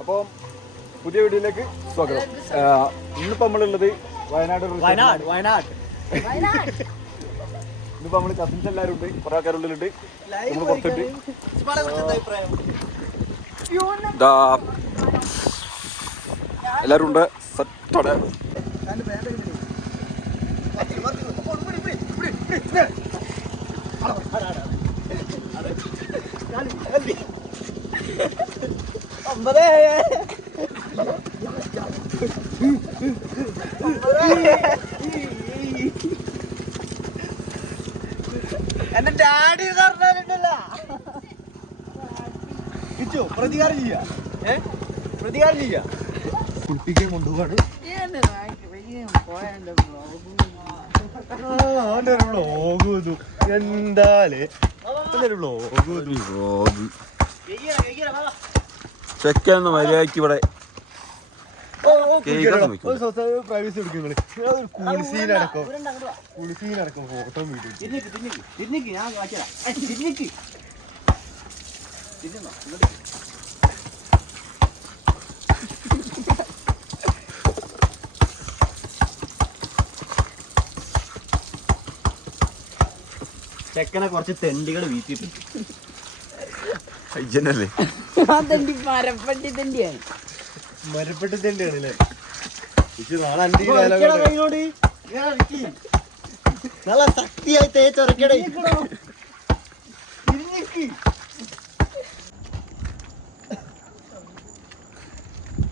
അപ്പോൾ പുതിയ വീഡിയോയിലേക്ക് സ്വാഗതം. ഇന്നിപ്പോൾ നമ്മളുള്ളത് വയനാട്. ഇന്നിപ്പോൾ നമ്മൾ കസിൻസ് എല്ലാവരും ഉണ്ട്, കുറേ ആൾക്കാരുള്ളിലുണ്ട്. നമ്മൾ പുറത്തിട്ട് എല്ലാവരും ഉണ്ട്. സെറ്റോടെ എന്റെ ഡാഡി പറഞ്ഞിട്ടില്ല പ്രതികാരം ചെയ്യാ പ്രതികാരം ചെയ്യാ കുളിപ്പിക്കാൻ കൊണ്ടുപോവാണ്. എന്താലേ ചെക്കാന്ന് മര്യാദക്ക് ഇവിടെ പ്രൈവസി എടുക്കും. കുളിസീനടക്കം ഫോട്ടോ വീഡിയോ ചെക്കനെ കുറച്ച് തെണ്ടികൾ വീട്ടിട്ടുണ്ട്. മരപ്പെട്ടി തെണ്ടിയാണല്ലേ നല്ല ശക്തിയായി തേച്ചൊരക്കടേ.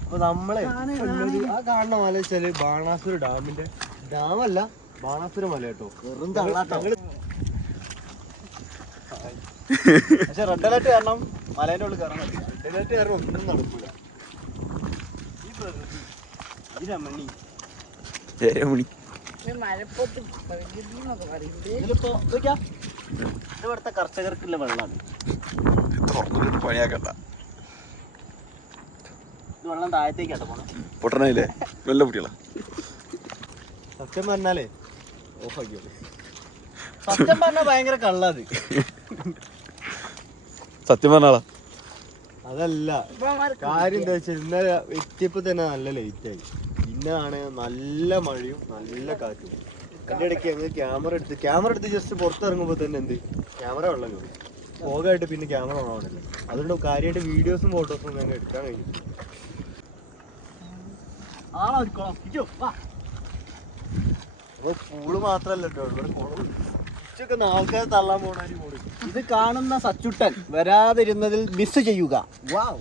അപ്പൊ നമ്മളെ ആ കാണുന്ന മല വെച്ചാല് ബാണാസുര ഡാമിന്റെ ഡാമല്ല, ബാണാസുര മല കേട്ടോ. വെറും തള്ളാട്ടോ. പക്ഷെ റെഡ് അലർട്ട് കാരണം മലേന്റെ ഉള്ളിൽ കയറാൻ പറ്റും. റെഡ് അലർട്ട് കാരണം ഒന്നും നടക്കൂല. ഇവിടുത്തെ കർഷകർക്കുള്ള വെള്ളമാണ്. ഇത് വെള്ളം താഴത്തേക്കാട്ടോ പോണേ. പൊട്ടണല്ലേ വെള്ള കുട്ടികളാ. സത്യം പറഞ്ഞാലേ ഓഫാക്കിയോ. സത്യം പറഞ്ഞാൽ ഭയങ്കര കള്ളത്. സത്യം പറഞ്ഞാളാ അതല്ല കാര്യം. എന്താ വെച്ചാൽ ഇന്നലെ എത്തിയപ്പോ തന്നെ നല്ല ലേറ്റായി. പിന്നാണ് നല്ല മഴയും നല്ല കാറ്റും. അതിന്റെ ഇടയ്ക്ക് ഞങ്ങൾ ക്യാമറ എടുത്ത് ജസ്റ്റ് പുറത്തിറങ്ങുമ്പോ തന്നെ എന്ത് ക്യാമറ വെള്ളം കയറി പോകായിട്ട്. പിന്നെ ക്യാമറ ഓണാവണല്ലോ. അതുകൊണ്ട് കാര്യമായിട്ട് വീഡിയോസും ഫോട്ടോസും ഞങ്ങൾ എടുക്കാൻ കഴിഞ്ഞു. അപ്പൊ പൂള് മാത്രല്ല കേട്ടോ, ഇവിടെ കുളവും ഉച്ചക്ക് ആൾക്കാർ തള്ളാൻ പോണാരി പോണു. ഇത് കാണുന്ന സച്ചുട്ടൻ വരാതിരുന്നതിൽ മിസ് ചെയ്യുക. വാവ്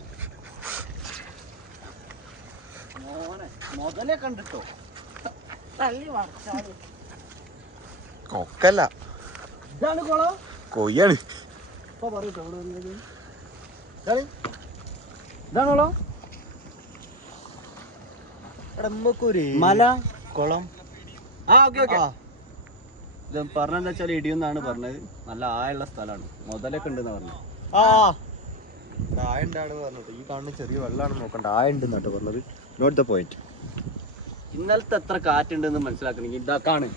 മുതലേ കണ്ടിട്ടോ. കൊക്കല്ല, ഇതാണ് കുളം. കൊയ്യാണ്. ഇപ്പൊ പറയൂട്ടോ ഇതാണോളോ നമുക്കൊരു മല കുളം. ഇത് പറഞ്ഞെന്താ വെച്ചാൽ ഇടിയെന്നാണ് പറഞ്ഞത്. നല്ല ആയുള്ള സ്ഥലമാണ്, മുതലൊക്കെ ഉണ്ടെന്ന് പറഞ്ഞു. ആയുണ്ടാണ് പറഞ്ഞത്. ഈ കാണുന്ന ചെറിയ വെള്ളമാണ് നോക്കണ്ട, ആയുണ്ടെന്നാട്ടോ പറഞ്ഞത്. Note the point. ഇന്നലത്തെ എത്ര കാറ്റുണ്ടെന്ന് മനസ്സിലാക്കണമെങ്കിൽ ഇതാ കാണ്.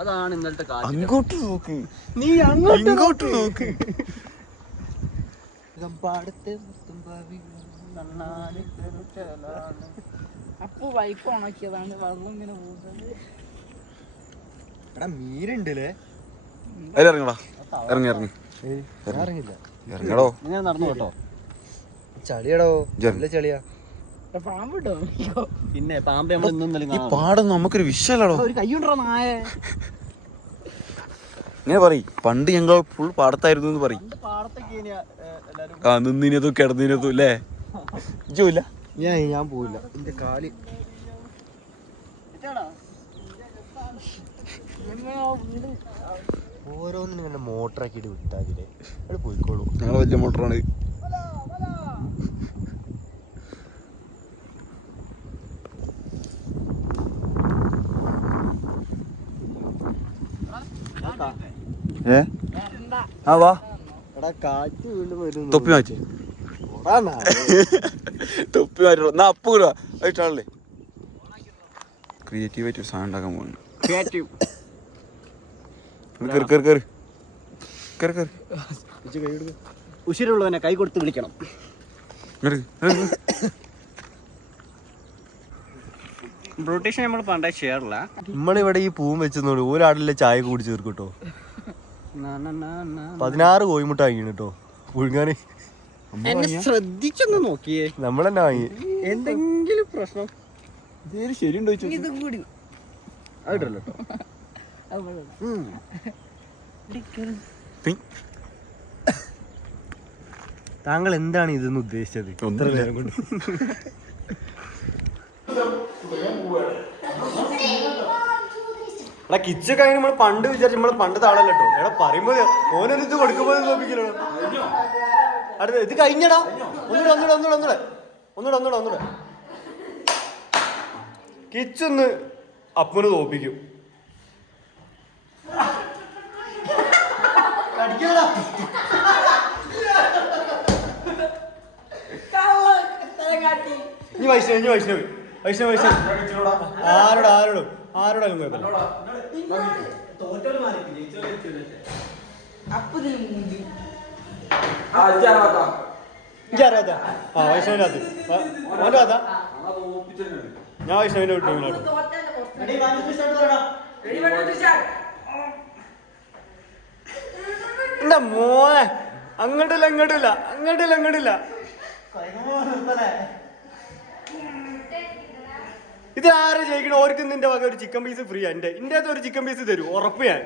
അതാണ് ഇന്നലത്തെ കാറ്റ്. അങ്ങോട്ട് നോക്ക്, നീ അങ്ങോട്ട് നോക്ക്. അപ്പൊ വൈഫ് ഉണക്കിയതാണ് വെള്ളം ഇങ്ങനെ പോകുന്നത്. എടാ മീനുണ്ടല്ലേ. ഇറങ്ങടാ, ഇറങ്ങി ഇറങ്ങില്ല. ഇറങ്ങടോ. ഇങ്ങനെ നടന്നു കേട്ടോ. ചളിയാടോ, നല്ല ചളിയാ. പാമ്പിട്ടോ. പിന്നെ പാമ്പ് നമ്മൾ പാടം നമുക്കൊരു വിഷയല്ലടോ. ഒരു കൈയുണ്ടോ നായ. ഇങ്ങനെ പറയും, പണ്ട് ഞങ്ങൾ ഫുൾ പാടത്തായിരുന്നു എന്ന് പറയും. ആ നിന്നിനതും കിടന്നിനതും അല്ലേ. ഇല്ല ഞാൻ പോവില്ല. എന്റെ കാല് ഓരോന്നിനും ഇങ്ങനെ മോട്ടറാക്കിയിട്ട് വിട്ടാതില്ലേ അവിടെ പോയിക്കോളൂ. ഞങ്ങൾ വലിയ മോട്ടറാണ്. വാ എടാ കാറ്റ് വീണ്ടും വരും. തൊപ്പി മാറ്റി തൊപ്പി മാറ്റി എന്നാ അപ്പു കൂടാ ആയിട്ടാണല്ലേ. ക്രിയേറ്റീവായിട്ട് ഒരു സാധനം ഉണ്ടാക്കാൻ പോകുന്നു. ഉശിരുള്ളവനെ കൈ കൊടുത്ത് വിളിക്കണം. ബ്രൂട്ടീഷൻ നമ്മൾ പണ്ടേ ചെയ്യാറില്ല. നമ്മളിവിടെ ഈ പൂവും വെച്ചെന്നോളൂ ഒരാടിലെ ചായ കൂടി ചേർക്കും കേട്ടോ. 16 കോഴിമുട്ട വാങ്ങിയാണ് കേട്ടോ പുഴുങ്ങാന്. ശ്രദ്ധിച്ചൊന്ന് നോക്കിയേ, നമ്മളെന്നെ വാങ്ങി. എന്തെങ്കിലും പ്രശ്നം ശരിയുണ്ടോ? ഇതും കൂടി ആയിട്ടല്ലോ. താങ്കൾ എന്താണ് ഇതെന്ന് ഉദ്ദേശിച്ചത്? ഇത്ര നേരം കൊണ്ട് എടാ കിച്ചൊക്കെ അതിന് നമ്മൾ പണ്ട് വിചാരിച്ചു നമ്മള് പണ്ട് താളല്ലോ കേട്ടോ. എടാ പറയുമ്പോ ഓനൊരു ഇത് കൊടുക്കുമ്പോ നോക്കിക്കല്ലോ. അടുത്ത ഇത് കഴിഞ്ഞടാ. ഒന്നുകൂടെ കിച്ചൊന്ന് അപ്പന് തോപ്പിക്കും. ഇനി വൈഷ്ണവ് ആരോടാലും കുഴപ്പമില്ല. എനിക്കറിയാത്ത വൈഷ്ണവിന്റെ അകത്ത് ഓൻ്റെ അകത്താ. ഞാൻ വൈഷ്ണവിന്റെ വിട്ടു. എന്റെ മോനെ അങ്ങോട്ടില്ല. ഇത് ആര് ജയിക്കണോ ഓർക്ക് നിന്റെ വക ഒരു ചിക്കൻ പീസ് ഫ്രീ. എന്റെ അകത്ത് ഒരു ചിക്കൻ പീസ് തരൂ, ഉറപ്പ് ഞാൻ.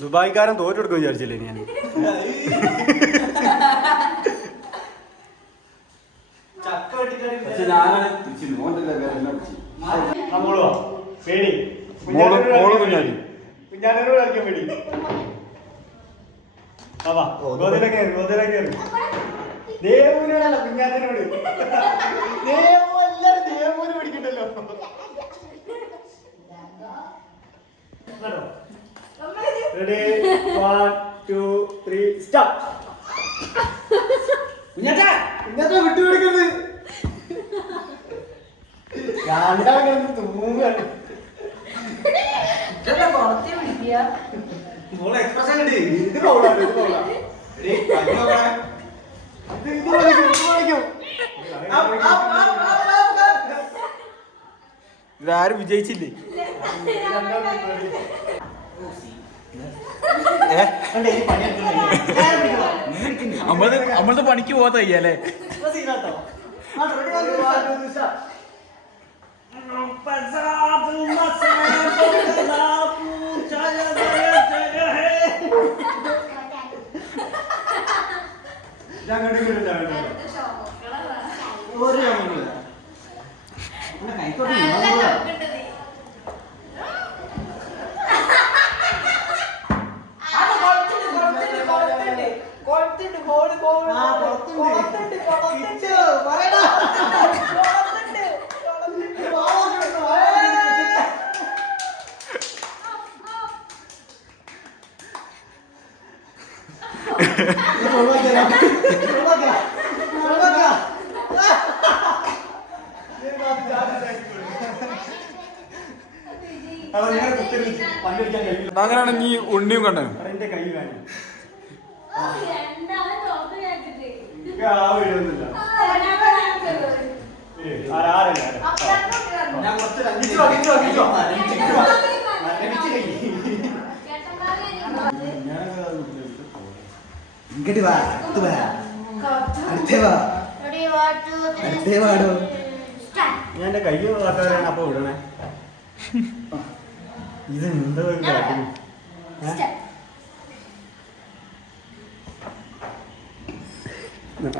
ദുബായിക്കാരൻ തോറ്റെടുക്കും വിചാരിച്ചില്ലേ ഞാൻ. കുഞ്ഞാനോട് കളിക്കാൻ പേടി. ദേവൂനോടല്ല കുഞ്ഞാനോട്. ദേവൂന് പിടിക്കണ്ടല്ലോ. Ready 1 2 3 start. കുഞ്ഞാറ്റാ വിട്ടുപിടിക്കുന്നത് രണ്ടാം തൂങ്ങാണ്. ഇതാരും വിജയിച്ചില്ലേ? നമ്മളത് പണിക്ക് പോകാത്ത അയ്യല്ലേ. അങ്ങനെയാണ് നീ ഉണ്ണിയും കണ്ടേ. എന്റെ കൈ കാണും. ഞാൻ എന്റെ കൈ വളർത്താനാണ് അപ്പൊ വിടണേ. ഇത് എന്താ കാട്ടും?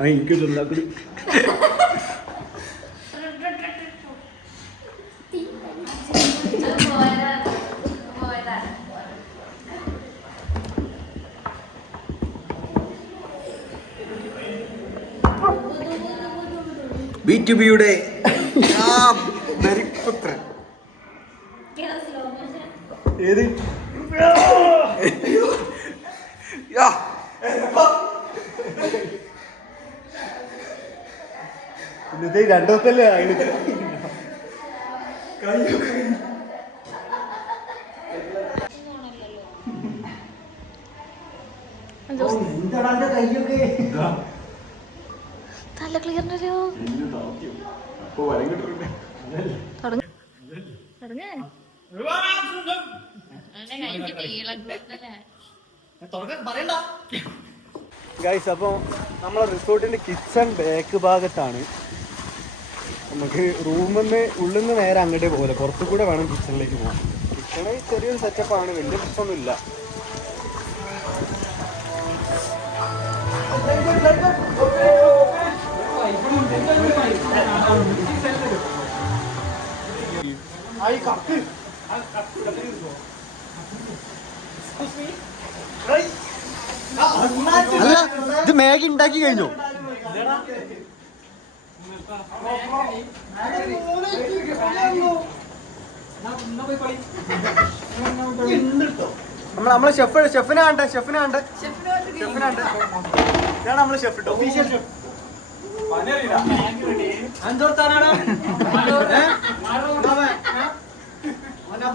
എനിക്കില്ല. B2Bയുടെ ദരിപുത്രൻ ഏത് ഇത് 2 ദിവസത്തല്ലേ നല്ല ക്ലിയറിനല്ലോ ഗൈസ്, അപ്പോൾ നമ്മളെ റിസോർട്ടിന്റെ കിച്ചൺ ബാക്ക് ഭാഗത്താണ്. നമുക്ക് റൂമിൽ നിന്ന് ഉള്ളിൽ നിന്ന് നേരെ അങ്ങോട്ടേ പോലെ പുറത്തു കൂടെ വേണം കിച്ചണിലേക്ക് പോകാൻ. കിച്ചണ് ചെറിയൊരു സെറ്റപ്പാണ്, വലിയ പ്രശ്നമൊന്നുമില്ല. അല്ല, ഇത് മാഗി ഉണ്ടാക്കി കഴിഞ്ഞോ? നമ്മളെ ഷെഫിനെ കണ്ടേ ഇതാണ് നമ്മളെ ഷെഫ് കേട്ടോ, ഒഫീഷ്യൽ ഷെഫ്.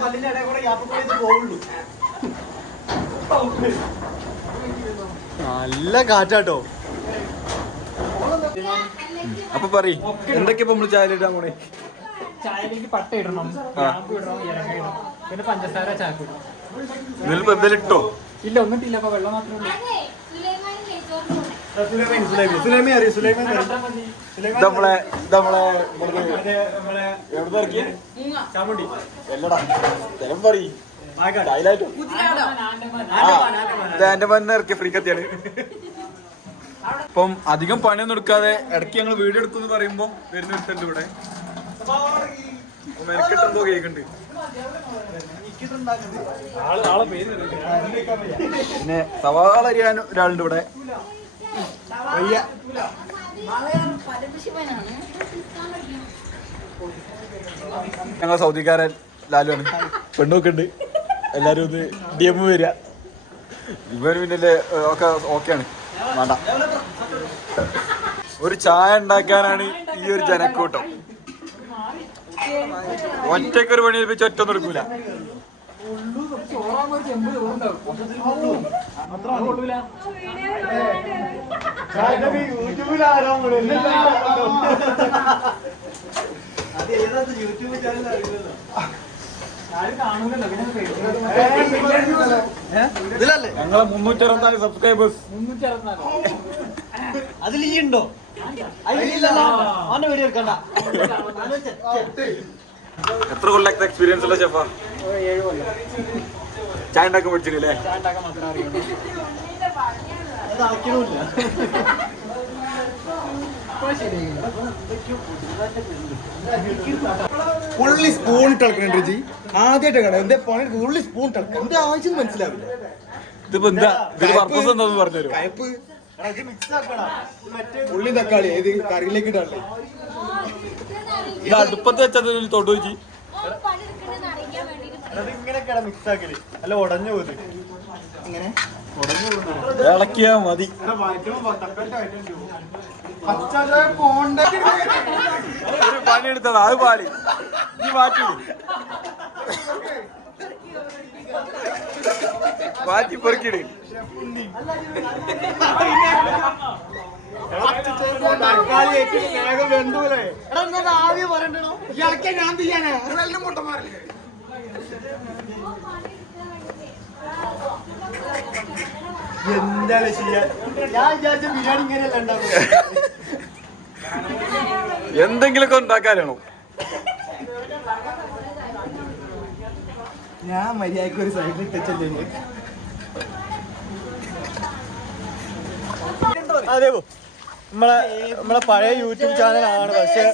പല്ലിന്റെ ഇടയിൽ കൂടെ യാത്ര പോയത് പോകുള്ളൂ. നല്ല കാറ്റാട്ടോ. അപ്പൊ പറയ് എന്തൊക്കെയാ നമ്മള് ചായലിട്ടാ പോണേ? ചായയിലേക്ക് പട്ട ഇടണം, ഗ്രാമ്പു ഇടണം, ഇലക്ക ഇടണം, പിന്നെ പഞ്ചസാര ചായപ്പ് ഇടണം. ഇതിലിപ്പോ എന്തെങ്കിലും ഇട്ടോ? ഇല്ല, ഒന്നിട്ടില്ല, അപ്പൊ വെള്ളം മാത്രമേ ഉള്ളൂ. ഇറക്കിയ ഫ്രീ കത്തിയാണ്. ഇപ്പം അധികം പണിയൊന്നും എടുക്കാതെ ഇടയ്ക്ക് ഞങ്ങൾ വീഡിയോ എടുക്കുമെന്ന് പറയുമ്പോ വരുന്ന എടുത്തുണ്ട് ഇവിടെ. മെനക്കെട്ടെന്തോ കേക്കുണ്ട്. പിന്നെ സവാള അരിയാൻ ഒരാളുണ്ട് ഇവിടെ. ഞങ്ങൾ സൗദിക്കാരൻ ലാലുവാണ്. പെണ്ണൊക്കെ ഉണ്ട്. എല്ലാരും ഒന്ന് DM വരിക. ഇവര് പിന്നെ ഒക്കെ ഓക്കെയാണ്, വേണ്ട. ഒരു ചായ ഉണ്ടാക്കാനാണ് ഈ ഒരു ജനക്കൂട്ടം. ഒറ്റക്കൊരു പണി ഏൽപ്പിച്ച് ഒറ്റ നടക്കൂല. ഞങ്ങളെ 364 സബ്സ്ക്രൈബേഴ്സ്. അതിൽ ഈ ഉണ്ടോ? അവന്റെ വീഡിയോ എടുക്കണ്ട. എത്ര കൊല്ലത്തെ എക്സ്പീരിയൻസ് ഉള്ള ഷെഫാ? 7 കൊല്ലം ചായ ഉണ്ടാക്കാൻ പഠിച്ചില്ലേ? ചായ ഉണ്ടാക്കാൻ മാത്രമേ അറിയുള്ളൂ. ഉള്ളി സ്പൂൺ ഇട്ടളക്കണ ജി ആദ്യമായിട്ട് കാണാം. എന്താ പണി? ഉള്ളി സ്പൂൺ ഇട്ടളക്കണം. എന്താ ആവശ്യം മനസ്സിലാവില്ല. ഇതിപ്പോ എന്താ ഇതിന്റെ പർപ്പസ് എന്താന്ന് പറഞ്ഞുതരും. കയപ്പ് ഉള്ളി തക്കാളി ഏത് കറിയിലേക്ക് ഇടാണല്ലേ? ഇത് അടുപ്പത്ത് വെച്ചത് തൊട്ട് വെച്ച് ഇങ്ങനെയൊക്കെയാണ് മിക്സ് ആക്കല്. അല്ല ഉടഞ്ഞു പോയത് ഇങ്ങനെ ഇളക്കിയാ മതി. ഒരു പണിയെടുത്തത് അത് പാടി നീ മാറ്റി മാറ്റി പെറുക്കിട്. ആദ്യം പറയണ്ടോ? ഞാൻ ചെയ്യാനാ മുട്ടന്മാരല്ലേ? എന്താണ് ചെയ്യാ? ഞാൻ വിചാരിച്ച ബിരിയാണി ഇങ്ങനെയല്ല ഉണ്ടാക്കുക. എന്തെങ്കിലുമൊക്കെ ഉണ്ടാക്കാനാണോ? ഞാൻ മര്യാദക്ക് ഒരു സൈഡിൽ ടച്ചല്ലേ. അതെ, നമ്മളെ പഴയ യൂട്യൂബ് ചാനലാണ്. പക്ഷെ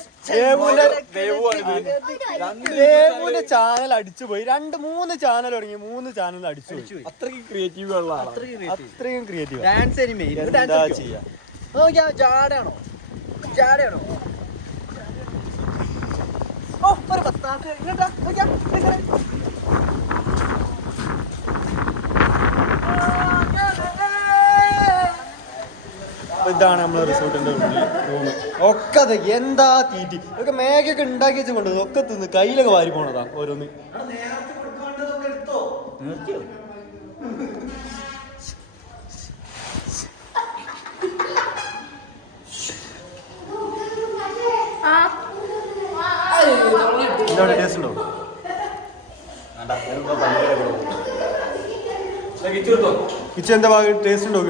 ദേവുവിന്റെ ചാനൽ അടിച്ചുപോയി. 2-3 ചാനൽ തുടങ്ങി, 3 ചാനൽ അടിച്ചുപോയി. അത്രയും ക്രിയേറ്റീവ് ഉള്ള ആളാണ്. അത്രയും ക്രിയേറ്റീവ്. എന്താ ചെയ്യാ? ജാടയാണോ? ഒരു 10 ഇങ്ങോട്ടാ ഇതാണ് നമ്മളെ റിസോർട്ടിന്റെ റൂം. ഒക്കെ അതെ എന്താ തീറ്റി ഒക്കെ മേഘയൊക്കെ ഉണ്ടാക്കി വെച്ച് കൊണ്ടുവന്നത് ഒക്കെ തിന്ന് കയ്യിലൊക്കെ വാരി പോണതാ ഓരോന്ന്. നിർത്തിയോ? എന്താണ് ടേസ്റ്റ് ഉണ്ടോ? കിച്ചു എന്താ ടേസ്റ്റ് ഉണ്ടോ?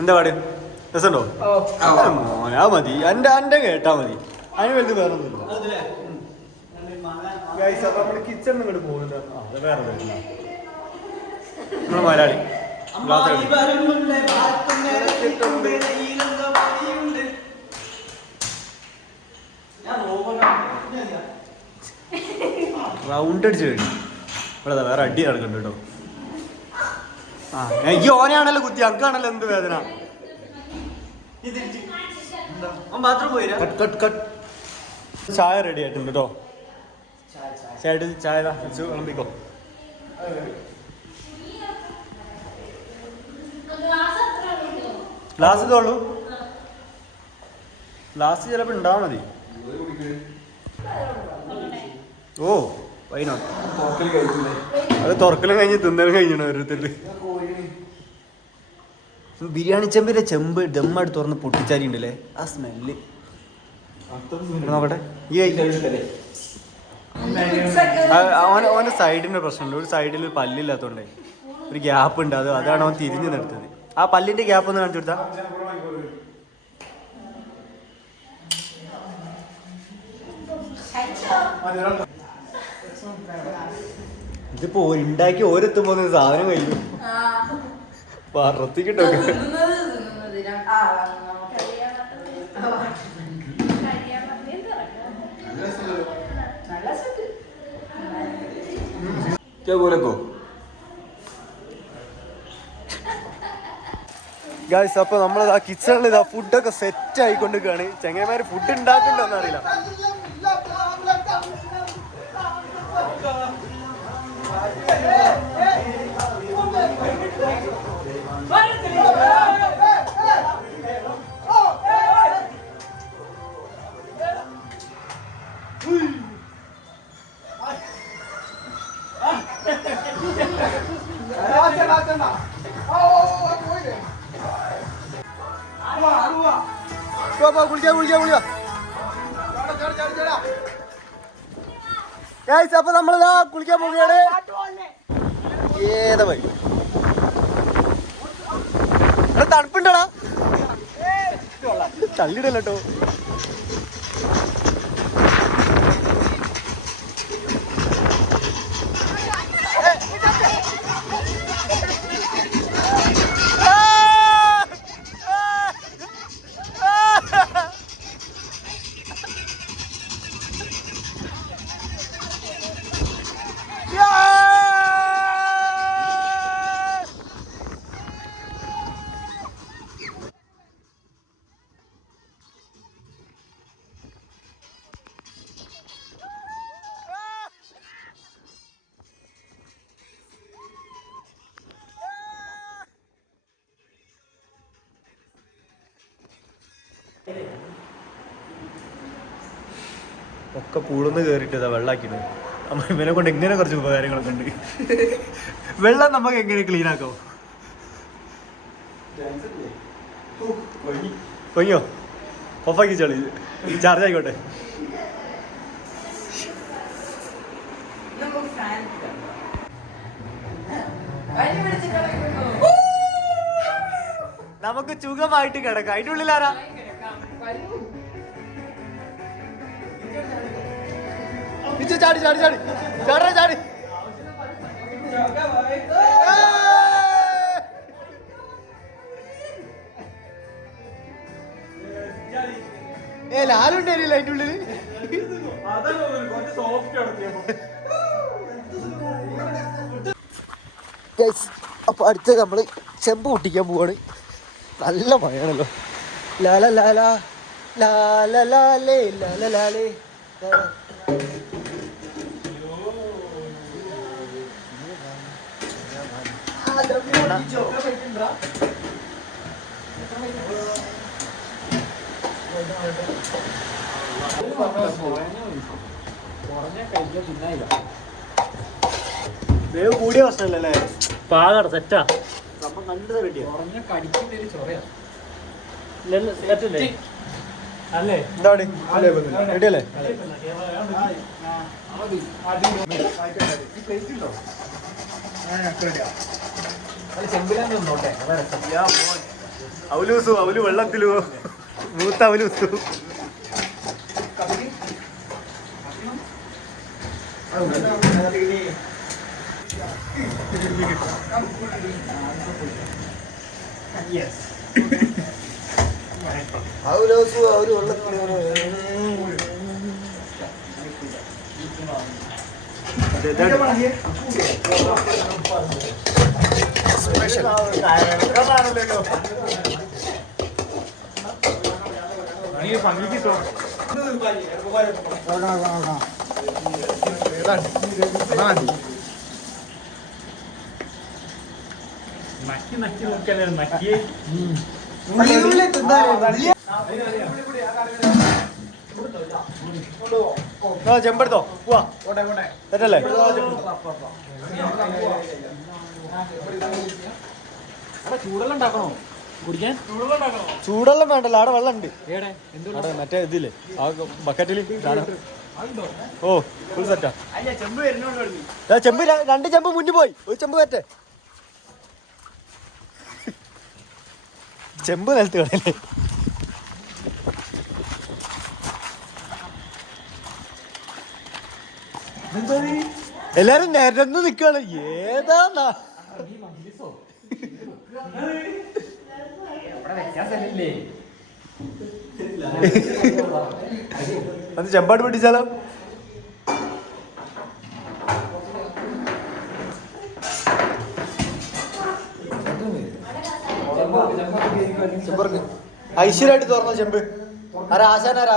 എന്താ പാട്? രസമുണ്ടോ? മോനാ മതി, എൻ്റെ കേട്ടാ മതി, അതിന് വലുത് വേറെ ഒന്നുമില്ല. നമ്മള് കിച്ചൺ ഇങ്ങോട്ട് പോകുന്നത് അത് വേറെ നമ്മള് മലയാളി റൗണ്ട് അടിച്ച് കഴിഞ്ഞു. ഇവിടെ വേറെ അടി നടക്കുന്നുണ്ട് കേട്ടോ. ഈ ഓനാണല്ലോ കുത്തി, അക്കാണല്ലോ എന്ത് വേദന. ചായ റെഡി ആയിട്ടുണ്ട് കേട്ടോ. ചായ വിളമ്പിക്കോ. ഗ്ലാസ് ഇതോളൂ, ഗ്ലാസ് ചിലപ്പോ ഉണ്ടാവാ മതി. ഓ വൈനോ അത് തുറക്കലും കഴിഞ്ഞ് തിന്നലും കഴിഞ്ഞു ഓരോരുത്തര്. ബിരിയാണി ചെമ്പിന്റെ ചെമ്പ് ദമ്മായിട്ട് തുറന്ന് പൊട്ടിച്ചാരി ഉണ്ടല്ലേ, ആ സ്മെല്ല് നോക്കട്ടെ. ഈ ഓന്റെ സൈഡിന്റെ പ്രശ്നമുണ്ട്, ഒരു സൈഡിൽ ഒരു പല്ലില്ലാത്തോണ്ടേ ഒരു ഗ്യാപ്പ് ഉണ്ട്, അതാണ് അവൻ തിരിഞ്ഞു നിർത്തത്. ആ പല്ലിന്റെ ഗ്യാപ്പ് ഒന്ന് കാണിച്ചു കൊടുത്താ. ഇതിപ്പോ ഉണ്ടാക്കി ഓരെത്തുമ്പോ സാധനം കഴിഞ്ഞു പറത്തിക്കിട്ടോ. ഗായ്സ്, അപ്പൊ നമ്മളത് ആ കിച്ചണിൽ ഇതാ ഫുഡൊക്കെ സെറ്റ് ആയിക്കൊണ്ടിരിക്കുകയാണ്. ചെങ്ങന്മാര് ഫുഡ് ഉണ്ടാക്കണ്ടോന്ന് അറിയില്ല. അപ്പൊ നമ്മളിതാ കുളിക്കാൻ പോവുകയാണ്. ഏതാ വഴി തണുപ്പുണ്ടോടാ? തള്ളിടല്ലോ കേട്ടോ. ഒക്കെ പൂളൊന്ന് കയറിയിട്ടതാ വെള്ളാക്കിട്ട്. അമ്മ ഇവനെ കൊണ്ട് എങ്ങനെ കുറച്ച് ഉപകാരങ്ങളൊക്കെ ഉണ്ട്. വെള്ളം നമുക്ക് എങ്ങനെ ക്ലീൻ ആക്കോ? കൊയ്യോ ഓഫാക്കി ചളി ചാർജ് ആയിക്കോട്ടെ. നമുക്ക് സുഖമായിട്ട് കിടക്കാം. അതിൻ്റെ ഉള്ളിലാരാ? ചാടി ചാടി ചാടി ചാടാ ചാടി. ലാലുണ്ടായില്ല അതിൻ്റെ ഉള്ളില്. അപ്പൊ അടുത്ത നമ്മള് ചെമ്പ് പൊട്ടിക്കാൻ പോവാണ്. നല്ല മഴയാണല്ലോ. ലാല ലാല ലാല ലാലേ ലാല ലാലേ. വേവ് കൂടിയ പ്രശ്നമല്ലേ? പാകട സെറ്റാ. അപ്പം കണ്ടത് റെഡിയാ. അല്ലേ എന്താ റെഡി അല്ലേ? അവലൂസു അവല് വെള്ളത്തിലു മൂത്ത അവലൂസു. അവലൂസു അവല് വെള്ളത്തിലു. നക്കി നക്കി നോക്കിയാലേ നക്കിയേ ചെമ്പെടുത്തോ പോവാ തെറ്റല്ലേ? ചൂടെല്ലാം ഉണ്ടാക്കണോ കുടിക്കാൻ? ചൂടെല്ലാം വേണ്ടല്ലോ, അവിടെ വെള്ളം ഉണ്ട്. അവിടെ മറ്റേ ഇതില്ലേ ആ ബക്കറ്റില്. ഓ ഫുൾ സെറ്റാ. ചെമ്പ് 2 ചെമ്പ് മുന്നിൽ പോയി, ഒരു ചെമ്പ് പറ്റേ. ചെമ്പ് നിലത്ത് കളയല്ലേ? എല്ലാരും നിരന്ന് നിക്കാണ്. ഏതാ അത് ചെമ്പാട് പിടിച്ചാലോ? ഐശ്വര്യമായിട്ട് തുറന്ന ചെമ്പ്. ആശാനാരാ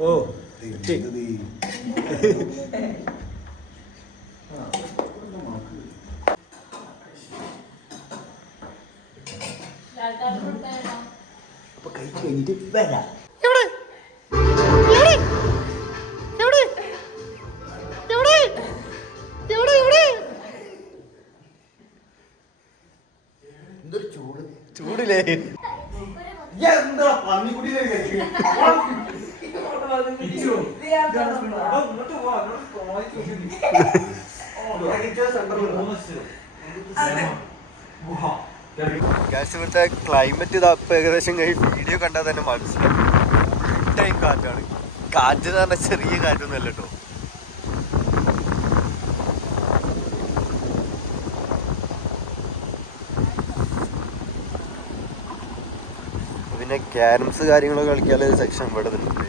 ഓ അപ്പൊ കഴിച്ചു കഴിഞ്ഞിട്ട് വരാം. എന്തൊരു ചൂടില്ലേ? എന്താ ഇവിടുത്തെ ക്ലൈമറ്റ് ഇതാ ഏകദേശം വീഡിയോ കണ്ടാൽ തന്നെ മനസ്സിലാക്കും. ഫുൾ ടൈം കാറ്റാണ്. കാറ്റ് എന്ന് പറഞ്ഞാൽ ചെറിയ കാറ്റൊന്നുമല്ല കേട്ടോ. പിന്നെ ക്യാരംസ് കാര്യങ്ങളൊക്കെ കളിക്കാനുള്ള സെക്ഷൻ ഇവിടെ ഉണ്ട്.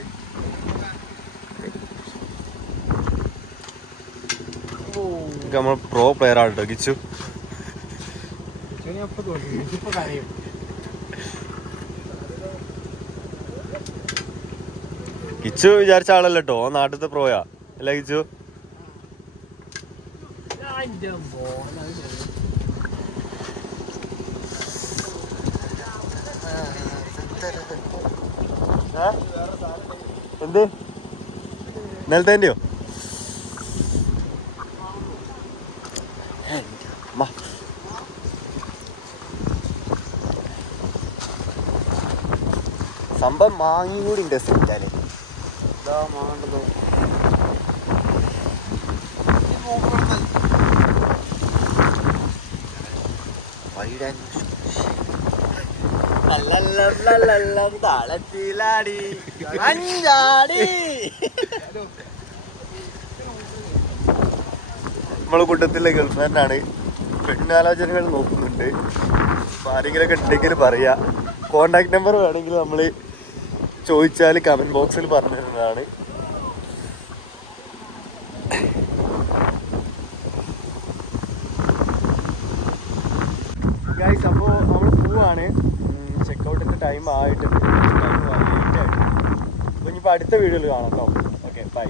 നമ്മൾ പ്രോ പ്ലെയർ ആണ് കേട്ടോ കിച്ചു. കിച്ചു വിചാരിച്ച ആളല്ല കേട്ടോ, നാട്ടിലത്തെ പ്രോയാ അല്ല കിച്ചു? എന്ത് ഇന്നലത്തേൻ്റെയോ? സംഭവം മാങ്ങി കൂടി ഉണ്ട് സെറ്റാല്. ഇതാ മാങ്ങണ്ടോ താളത്തിലാടി നമ്മളെ കൂട്ടത്തിലെ ഗേൾഫ്രണ്ടാണ്. പെണ്ണാലോചനകൾ നോക്കുന്നുണ്ട്. അപ്പൊ ആരെങ്കിലൊക്കെ ഉണ്ടെങ്കിൽ പറയാ. കോണ്ടാക്ട് നമ്പർ വേണമെങ്കിൽ നമ്മൾ ചോദിച്ചാൽ കമന്റ് ബോക്സിൽ പറഞ്ഞു തരുന്നതാണ്. ആണ്. ചെക്കൗട്ടിൻ്റെ ടൈം ആയിട്ടുണ്ട്. ടൈം ലേറ്റ് ആയിട്ട്. അപ്പോൾ ഇനിയിപ്പോൾ അടുത്ത വീഡിയോയിൽ കാണാം കേട്ടോ. Okay bye.